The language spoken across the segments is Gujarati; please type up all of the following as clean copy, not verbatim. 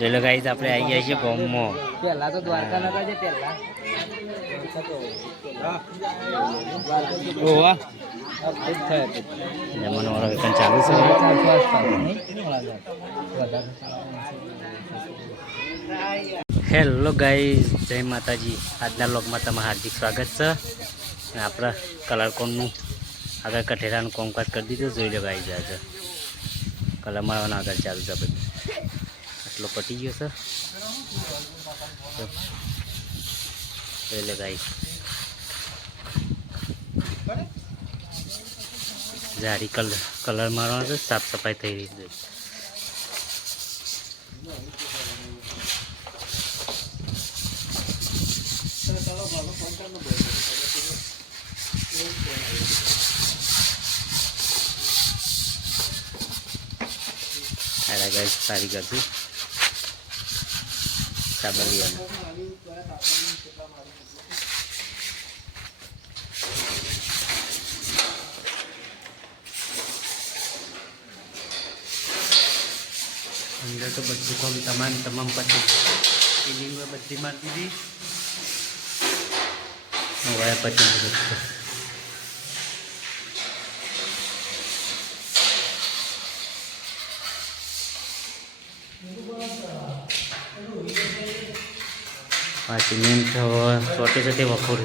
ચલો ગાઈસ આપણે આવી ગયા છીએ ગોમમાં. પહેલા તો દ્વારકા નતા જે પહેલા ઓવા જમવાનો વાળો એકન ચાલુ છે. હેલો ગાઈસ, જય માતાજી. આજના વ્લોગમાં તમારું હાર્દિક સ્વાગત છે. આપણા કલર કોડનું આગળ કઠેરાનું કામકાજ કરી દીધું. જોઈ લો ગાઈસ, આજે કલર મારવાનું આગળ ચાલુ છે. બધું આટલો પટી ગયો છે. જોઈ લો ગાઈસ, જારી કલર મારવાનો છે. સાફ સફાઈ થઈ રહી છે. गाइस कारीगर थी साबलिया अंदर तो बच्चों को भी तमाम पत्ती फीलिंग में बत्ती मार दी थी वह पत्ती सीमेंट छोटे छोटे वखोर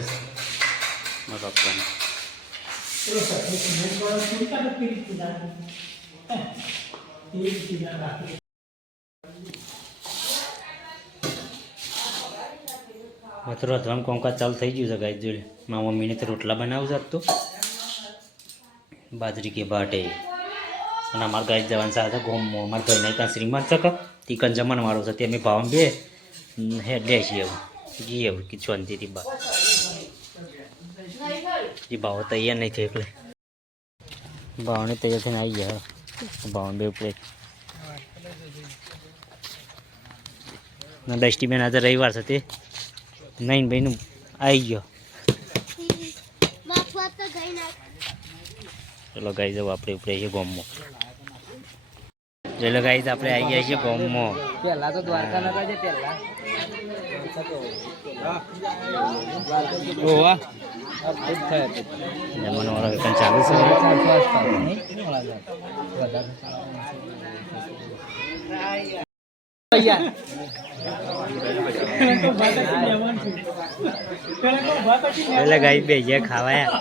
कोमकाज चालू थी गयु गाय जो माँ मम्मी ने तो रोटला बनाव तो बाजरी के बाटे अमर गाय जवान साथ घूम अमर भाई ने क्या श्रीमंत तक तीकन जमन वालों से अमे भाव बे हेडे जी कि शांति थी भाव तैयार नहीं थे એટલે ભાવને તૈયાર થઈને આવી ગયા. ભાવન બે ઉપર ના ડસ્ટીબેન આજે રવિવાર છે તે નઈન ભાઈનું આવી ગયો. ચલો ગાઈ જાવ આપણે ઉપર આવીએ ગોમમાં. ચલો ગાઈસ આપણે આવી ગયા છીએ ગોમમાં. પહેલા તો દ્વારકા નતા જે પહેલા ઓવા જમવાનો વાળો એકન ચાલુ છે. એટલે ગાઈ બે ગયા ખાવાયા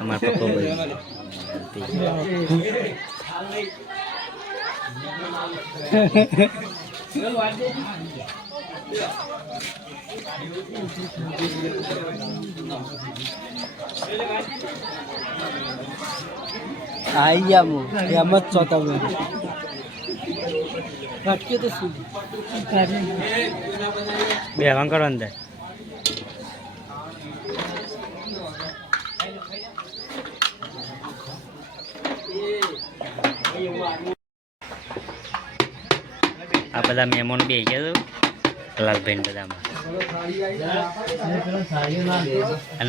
અમારા પપ્પા ભાઈ आई गया मु मत चौथा में भटके तो सुन बेहवान करो अंदर आ बदा मेहमान बे गया तो लालबेन बदामा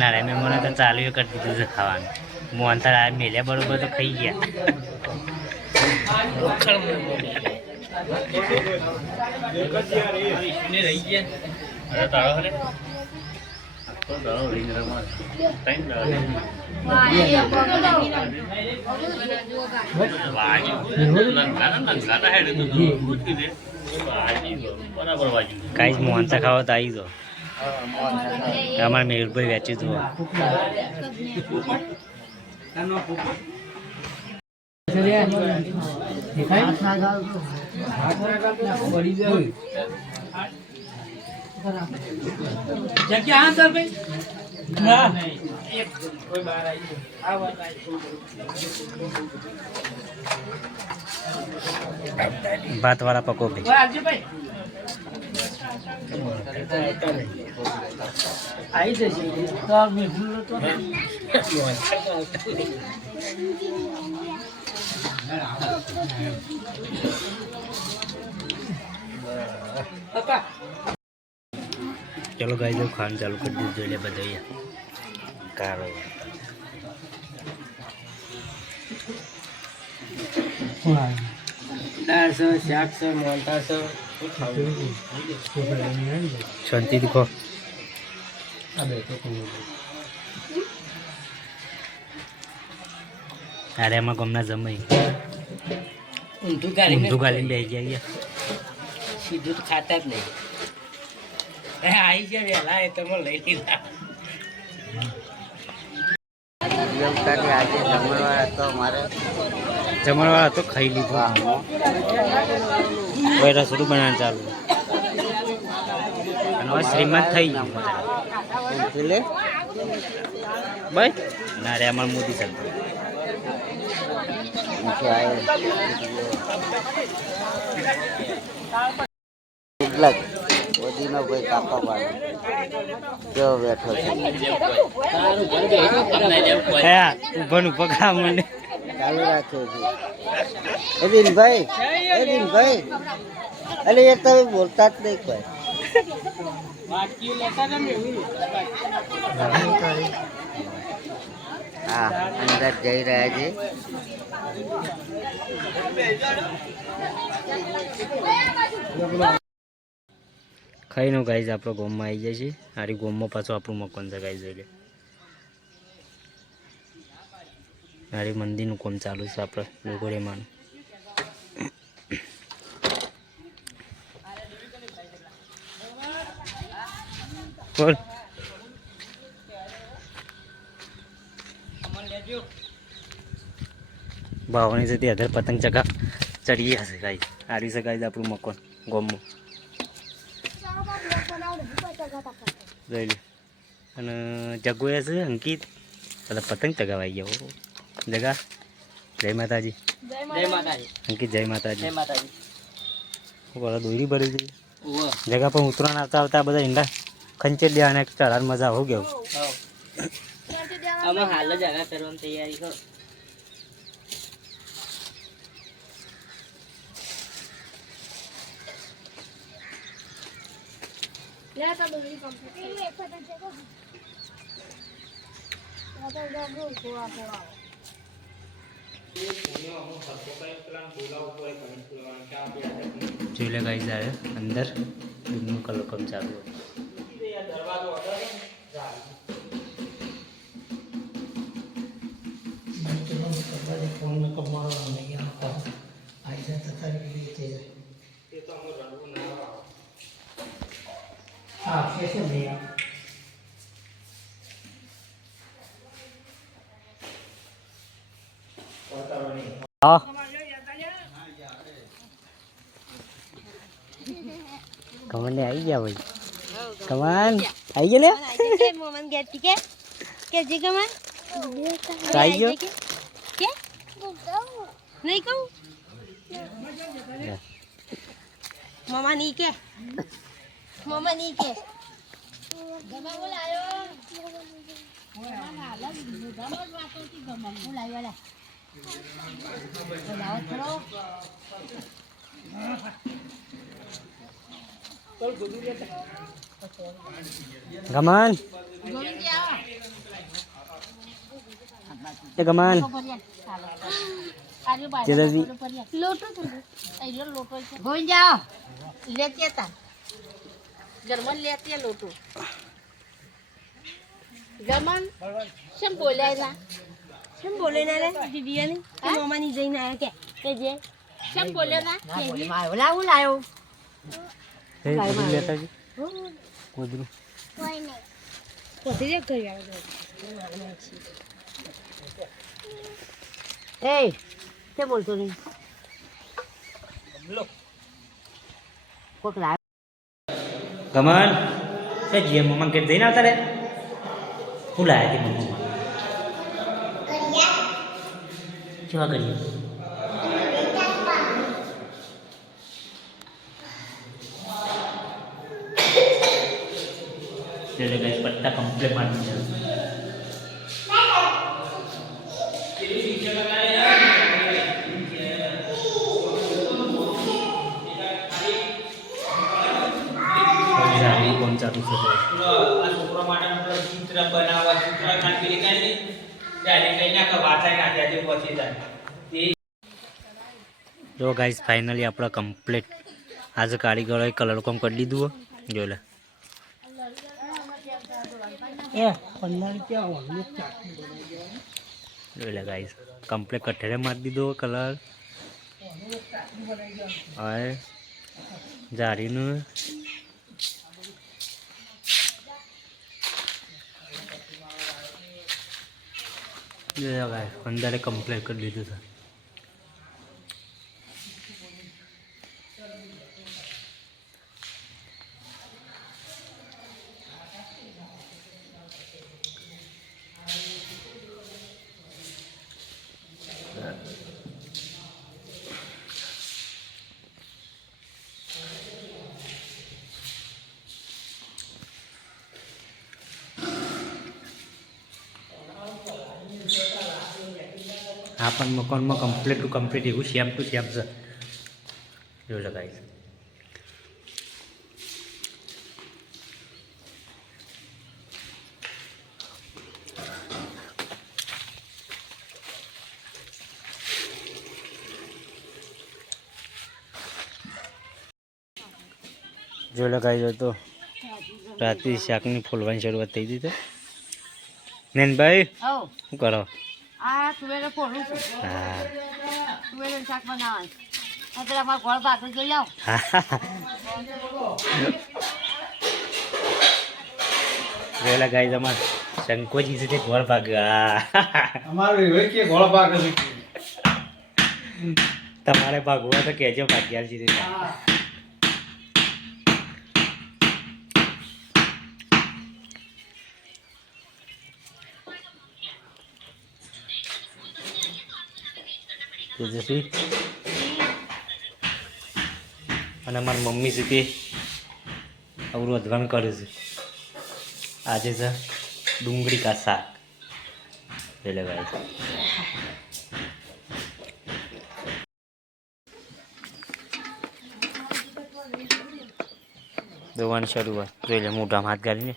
अरे मेहमान तो चालू कर दीधुं છે ખાવાનું. મોહનથાળ આ મેલ્યા બરોબર તો ખાઈ ગયા. કાંઈ મોહનથાળ ખાવા તો આવી જાઓ. અમારે મેહુલભાઈ વેચી જુઓ. भात वाला पको भाई आई जैसे तो मैं भूल तो चलो गाइस जो खान चालू कर दी जो ले बधाई कार દાળ છે શાક છે મોટા છે શાંતિથી ખો. અરે એમાં ગમના જમાઈ ઊંધું ઊંધું ગાલીને બેસી ગયા. સીધું તો ખાતા જ નહીં. આવી છે વહેલા એ તમે લઈ લીધા. આજે જમણવાર હતો મારે. જમણવાર હતો ખાઈ લીધું. ભાઈ રસોડું બનાવવાનું ચાલુ. અને હવે શ્રીમંત થઈ ગયું ભાઈ. ના રે અમાર મોદી સાહેબ મોદીનો ભાઈ કાકા પાડે કેવો બેઠો છે. ઉભા નું પગા મને ચાલુ રાખ્યો છે. એદિનભાઈ અરે એ તમે બોલતા જ નહીં કોઈ. હા અંદર જઈ રહ્યા છે. ખાઈને ગાઈઝ આપણો ગોમમાં આવી જાય છે. આરી ગોમમાં પાછું આપણું મકાન છે ગાઈઝ. એટલે આરી મંદિરનું કામ ચાલુ છે આપણે લોકોડીમાંનું. બોલ ભાવની જતી અધર પતંગ ચગા ચડી ગયા છે ગાઈઝ. આરી છે ગાઈઝ આપણું મકાન ગોમમાં. જોઈ લે. અને જગોયા છે અંકિત બધા પતંગ ચગાવાઈ ગયા. જગા જય માતાજી. જય માતાજી. અંકિત જય માતાજી. જય માતાજી. બધા દોરી ભરી છે જગા પર. ઉતરાણ આવતા આવતા બધા ઈંડા ખંચે દે અને ચઢાર મજા હો ગયો. અમે હાલ જ આગા કરવાની તૈયારી કરો. જોઈ લે ગાઈસ આવે અંદર દૂધનું કલર કામ ચાલુ હોય. હા કમન ને આવી ગયા ભાઈ. કમન આવી ગયા લે. મોમન ગેટ કે જે કમન આવી ગયો. કે નહીં કહું મમ્મા ની કે ગમા બોલાયો ગમન એ ગમન જાઓ લેતી હતા ગરમન લેતી લોટો ગમન શેમ બોલ્યા શેમ બોલે ના રે દીદીયાની મમ્માની જઈને આયા કે જે શેમ બોલ્યો ના લાવું લાયો એ કુદરું લેતા જ કુદરું કોઈ નહીં પોતે જ કરી આવે એ કે બોલતો નહીં કોક લાવ ગમન એ જીએ મમ્મા કે જઈને આવતા રે. હું લાયા હતી મમ્મા કેવા કરીએ. એટલે ગાઈસ પટ્ટા કમ્પ્લીટ મારી છે. કોણ ચાલુ છે છોકરો માટે ચિત્ર બનાવવા ચિત્ર ખાંડી કાઢી ત્યારે કઈ નાખે વાંચાઈ નાખ્યા જે પછી જાય જો ગાઈસ ફાઇનલી આપણે કમ્પ્લીટ આજે કારીગરોએ કલર કોમ કરી દીધું હો. જોઈ લે જોઈ લે ગાઈસ કમ્પ્લીટ કઠેરે મારી દીધો કલર. હવે જારીનું અંદરે કમ્પ્લીટ કરી દીધું છે. આ પણ મકાનમાં કમ્પ્લીટ ટુ કમ્પ્લીટ એવું સેમ ટુ સેમ છે. જોઈ લો ગાઈસ જોઈ લો ગાઈસ તો રાત્રિ શાકની ફૂલવાની શરૂઆત થઈ ગઈ છે. નેનભાઈ શું કરો? આ તુવેરો ફોડું છું. હા તુવેરો શાક બનાવવાનું. અત્યારે અમારા ઘર બાજુ જોઈ આવો. જોયેલા ગાઈસ અમાર શંકોજી છે તે ઘોળ ભાગ્યા. તમારે ભાગવા તો કહેજો ભાગ્યા છે. તેજસ્વી અને મારી મમ્મી છે તે અવરું અધવાન કરે છે. આજે છે ડુંગળી કા શાક. એટલે ગાય છે દોવાની શરૂઆત. જોઈ લે મોઢામાં હાથ ગાલીને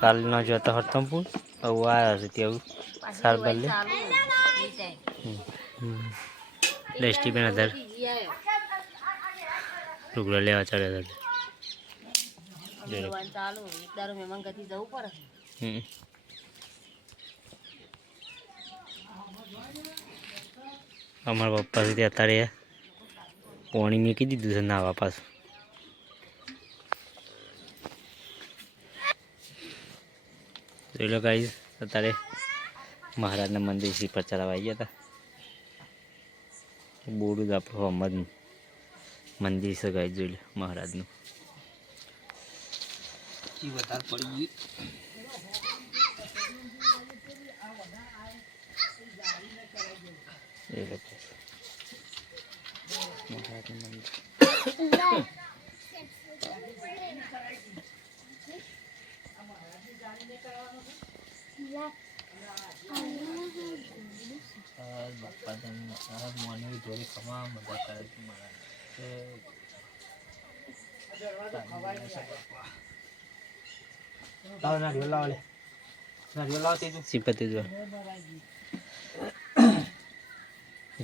કાલ ન જોતા હરતમપુર આવું આવ્યા છે તેવું સાર બદલે ડસ્ટબિન આધાર ટુકડો લેવા ચડ્યા હતા. અમારા પપ્પા સુધી અત્યારે પાણી મૂકી દીધું છે નાવા પાછું. જોઈ લો ગાઈસ અત્યારે મહારાજના મંદિર શ્રી ચલાવવા આવી ગયા હતા. બોર્ડ જ આપણું અમદ મંદિર છે ગાઈસ. જોઈ લો મહારાજનું.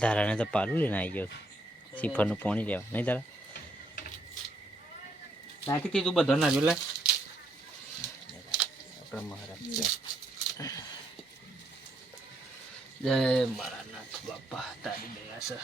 ધારાને તો પાલું લઈને આવી ગયો. સિફરનું પાણી લેવા નહીં ધારા નાખી દીધું બધો ના જોલે આપણા મહારાજ. જય મહારાજ બાપા તારી દયા છે.